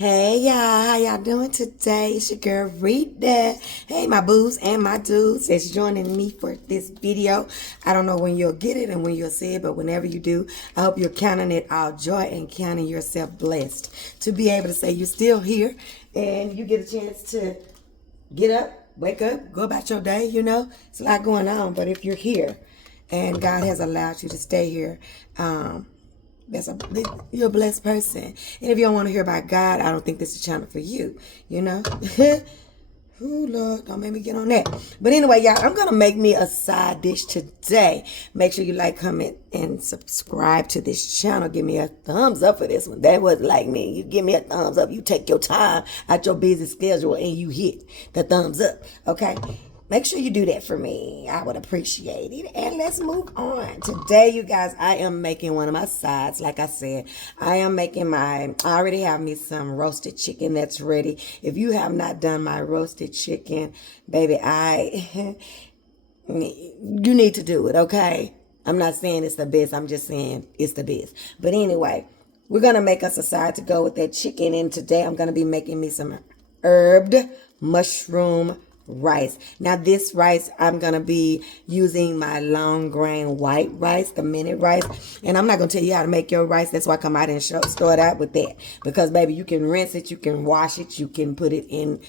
Hey y'all, how y'all doing today? It's your girl Rita. Hey my boos and my dudes that's joining me for this video. I don't know when you'll get it and when you'll see it, but whenever you do, I hope you're counting it all joy and counting yourself blessed to be able to say you're still here and you get a chance to get up, wake up, go about your day. It's a lot going on, but if you're here and God has allowed you to stay here, you're a blessed person. And if you don't want to hear about God, I don't think this is a channel for you. Oh Lord, don't make me get on that. But anyway, y'all, I'm gonna make me a side dish today. Make sure you like, comment, and subscribe to this channel. Give me a thumbs up for this one. That wasn't like me. You give me a thumbs up. You take your time out your busy schedule and you hit the thumbs up. Okay. Make sure you do that for me. I would appreciate it. And let's move on. Today, you guys, I am making one of my sides. Like I said, I already have me some roasted chicken that's ready. If you have not done my roasted chicken, baby, you need to do it, okay? I'm not saying it's the best. I'm just saying it's the best. But anyway, we're going to make us a side to go with that chicken. And today, I'm going to be making me some herbed mushroom rice. Now this rice, I'm going to be using my long grain white rice, the minute rice. And I'm not going to tell you how to make your rice. That's why I come out and start out with that. Because baby, you can rinse it, you can wash it, you can put it in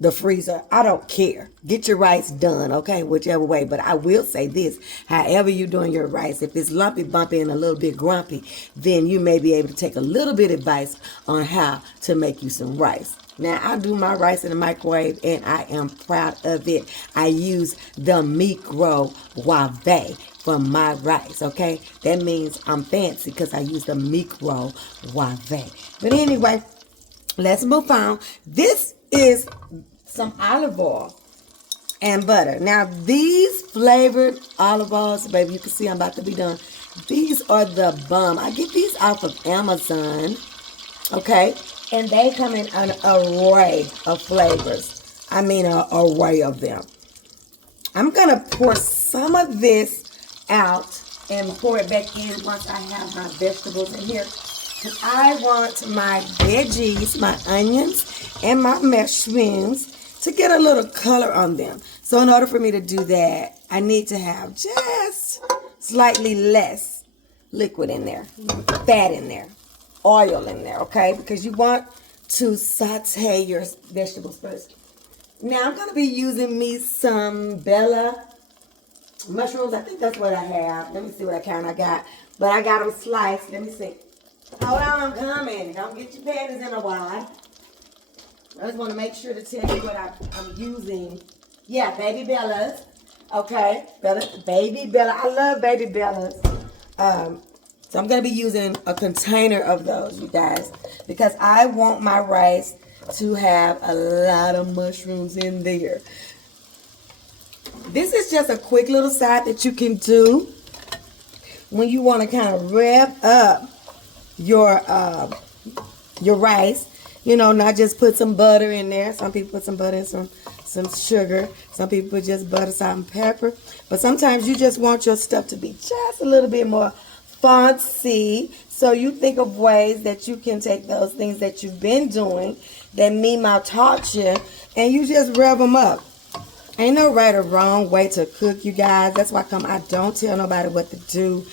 the freezer. I don't care. Get your rice done, okay? Whichever way. But I will say this. However you're doing your rice, if it's lumpy, bumpy, and a little bit grumpy, then you may be able to take a little bit of advice on how to make you some rice. Now, I do my rice in the microwave, and I am proud of it. I use the microwave for my rice, okay? That means I'm fancy because I use the microwave. But anyway, let's move on. This is some olive oil and butter. Now, these flavored olive oils, baby, you can see I'm about to be done. These are the bomb. I get these off of Amazon, okay? And they come in an array of flavors. I mean, an array of them. I'm going to pour some of this out and pour it back in once I have my vegetables in here. Because I want my veggies, my onions, and my mushrooms to get a little color on them. So in order for me to do that, I need to have just slightly less liquid in there, fat in there, oil in there, okay? Because you want to saute your vegetables first. Now I'm going to be using me some Bella mushrooms. I think that's what I have. Let me see what kind I got. But I got them sliced. Let me see. Hold on, I'm coming. Don't get your panties in a wad. I just want to make sure to tell you what I'm using. Yeah, Baby Bellas. Okay, Baby Bella. I love Baby Bellas. So I'm going to be using a container of those, you guys, because I want my rice to have a lot of mushrooms in there. This is just a quick little side that you can do when you want to kind of rev up your rice. You know, not just put some butter in there. Some people put some butter and some sugar. Some people put just butter, salt, and pepper. But sometimes you just want your stuff to be just a little bit more fancy. So you think of ways that you can take those things that you've been doing that Mima taught you, and you just rev them up. Ain't no right or wrong way to cook, you guys. That's why I don't tell nobody what to do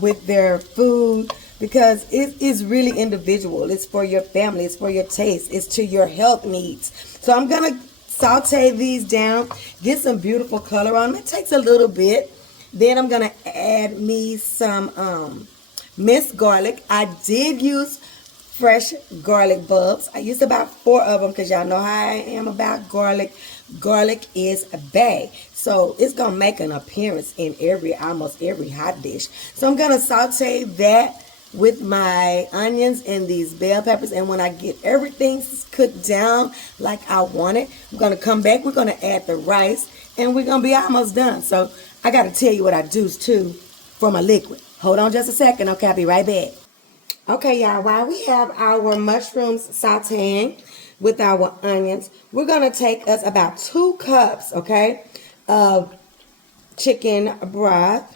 with their food, because it is really individual. It's for your family. It's for your taste. It's to your health needs. So I'm going to saute these down, get some beautiful color on them. It takes a little bit. Then I'm going to add me some minced garlic. I did use fresh garlic bulbs. I used about 4 of them because y'all know how I am about garlic. Garlic is a bae. So it's going to make an appearance in almost every hot dish. So I'm going to saute that with my onions and these bell peppers. And when I get everything cooked down like I want it, I'm going to come back. We're going to add the rice and we're going to be almost done. So I got to tell you what I do too for my liquid. Hold on just a second. Okay, I'll be right back. Okay, y'all, while we have our mushrooms sauteing with our onions, we're going to take us about 2 cups, okay, of chicken broth.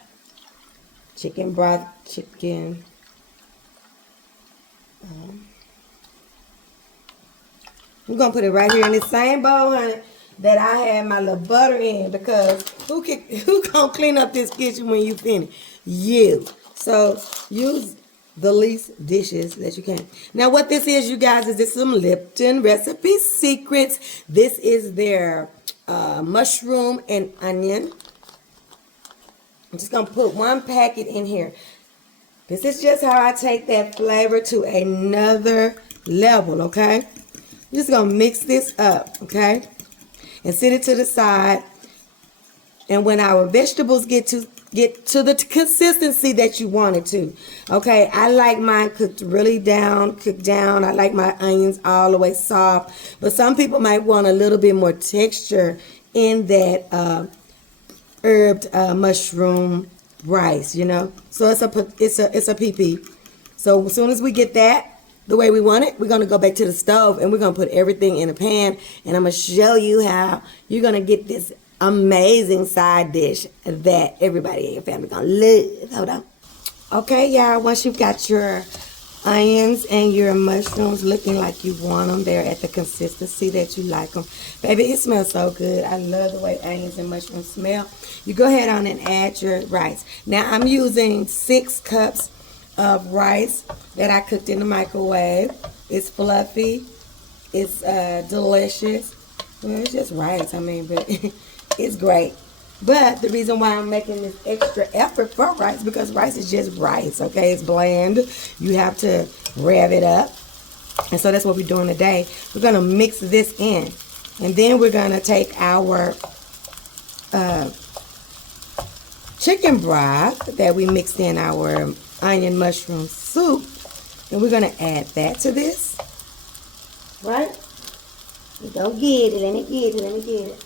We're going to put it right here in this same bowl, honey, that I had my little butter in, because who gonna clean up this kitchen when you finish? You. So use the least dishes that you can. Now what this is, you guys, is this some Lipton Recipe Secrets. This is their mushroom and onion. I'm just gonna put one packet in here. This is just how I take that flavor to another level, okay? I'm just gonna mix this up, okay? And set it to the side. And when our vegetables get to the consistency that you want it to, okay? I like mine cooked down. I like my onions all the way soft. But some people might want a little bit more texture in that herbed mushroom rice, you know. So it's a PP. So as soon as we get that the way we want it, we're gonna go back to the stove and we're gonna put everything in a pan, and I'm gonna show you how you're gonna get this amazing side dish that everybody in your family gonna love. Hold on. Okay, y'all. Once you've got your onions and your mushrooms looking like you want them, they're at the consistency that you like them. Baby, it smells so good. I love the way onions and mushrooms smell. You go ahead on and add your rice. Now, I'm using 6 cups of rice that I cooked in the microwave. It's fluffy. It's delicious. Well, it's just rice, I mean, but it's great. But the reason why I'm making this extra effort for rice, because rice is just rice, okay? It's bland. You have to rev it up. And so that's what we're doing today. We're going to mix this in. And then we're going to take our chicken broth that we mixed in our onion mushroom soup. And we're going to add that to this. Right? Go get it. Let me get it.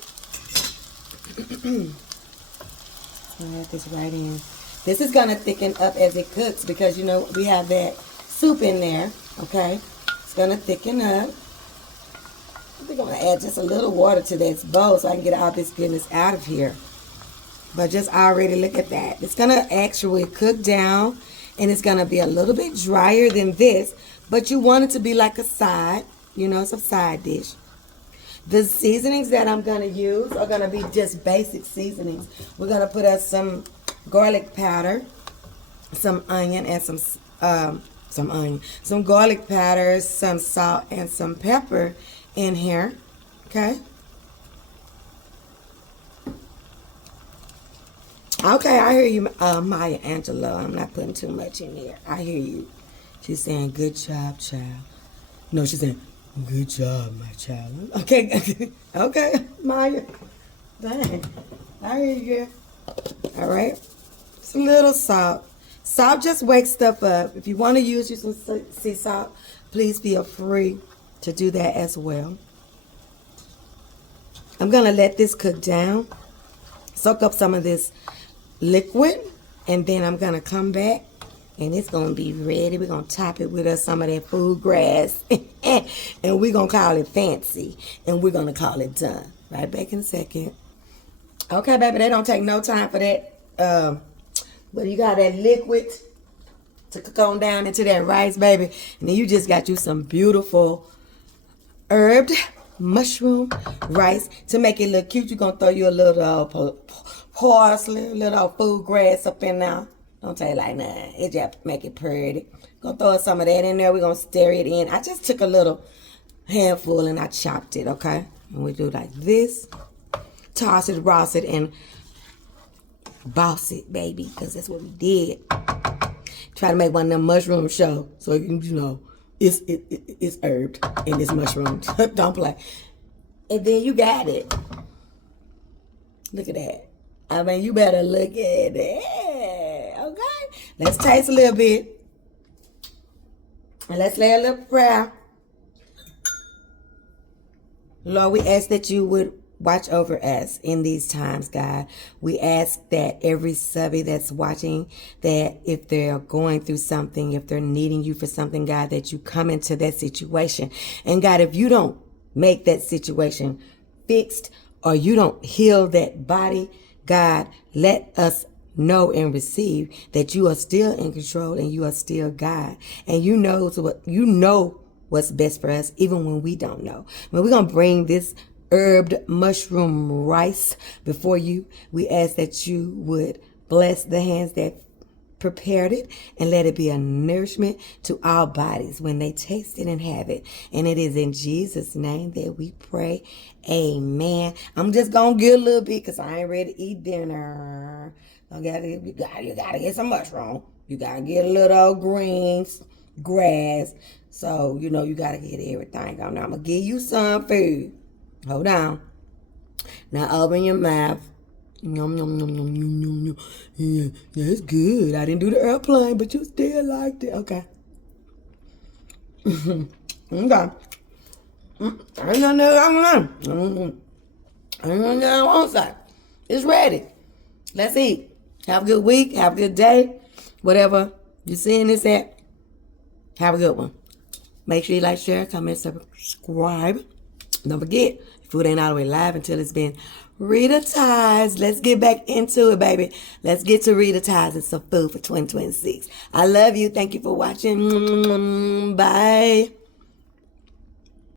I'll add this right in. This is going to thicken up as it cooks because, you know, we have that soup in there, okay? It's going to thicken up. I think I'm going to add just a little water to this bowl so I can get all this goodness out of here. But just already look at that. It's going to actually cook down, and it's going to be a little bit drier than this, but you want it to be like a side, you know, it's a side dish. The seasonings that I'm going to use are going to be just basic seasonings. We're going to put us some garlic powder, some onion, and some garlic powder, some salt, and some pepper in here, okay? Okay, I hear you, Maya Angelou. I'm not putting too much in here. I hear you. She's saying, good job, child. No, she's saying, good job, my child. Okay, okay, Maya. Dang, I hear you. All right, just a little salt. Salt just wakes stuff up. If you want to use some sea salt, please feel free to do that as well. I'm going to let this cook down, soak up some of this liquid, and then I'm going to come back. And it's going to be ready. We're going to top it with some of that food grass. And we're going to call it fancy. And we're going to call it done. Right back in a second. Okay, baby. They don't take no time for that. But you got that liquid to cook on down into that rice, baby. And then you just got you some beautiful herbed mushroom rice. To make it look cute, you're going to throw you a little parsley, a little food grass up in there. Don't tell you like, nah, it just make it pretty. Gonna throw some of that in there. We're gonna stir it in. I just took a little handful and I chopped it, okay? And we do like this. Toss it, ross it, and boss it, baby, because that's what we did. Try to make one of them mushroom show. So, you know, it's herbed and it's mushrooms. Don't play. And then you got it. Look at that. I mean, you better look at it. Okay? Let's taste a little bit. And let's lay a little prayer. Lord, we ask that you would watch over us in these times, God. We ask that every subby that's watching, that if they're going through something, if they're needing you for something, God, that you come into that situation. And God, if you don't make that situation fixed or you don't heal that body, God, let us know and receive that you are still in control and you are still God. And you know what's best for us, even when we don't know. But we're going to bring this herbed mushroom rice before you. We ask that you would bless the hands that prepared it and let it be a nourishment to our bodies when they taste it and have it. And it is in Jesus' name that we pray. Amen. I'm just going to get a little bit because I ain't ready to eat dinner. You gotta get some mushroom. You got to get a little greens, grass. So, you got to get everything. I'm going to give you some food. Hold on. Now open your mouth. Yum, yum, yum, yum, yum, yum, yum. Yeah, that's good. I didn't do the airplane, but you still liked it. Okay. Okay. Ain't nothing that I won't say. It's ready. Let's eat. Have a good week. Have a good day. Whatever you're seeing this at, have a good one. Make sure you like, share, comment, subscribe. Don't forget, food ain't all the way live until it's been readvertised. Let's get back into it, baby. Let's get to readvertising some food for 2026. I love you. Thank you for watching. Bye.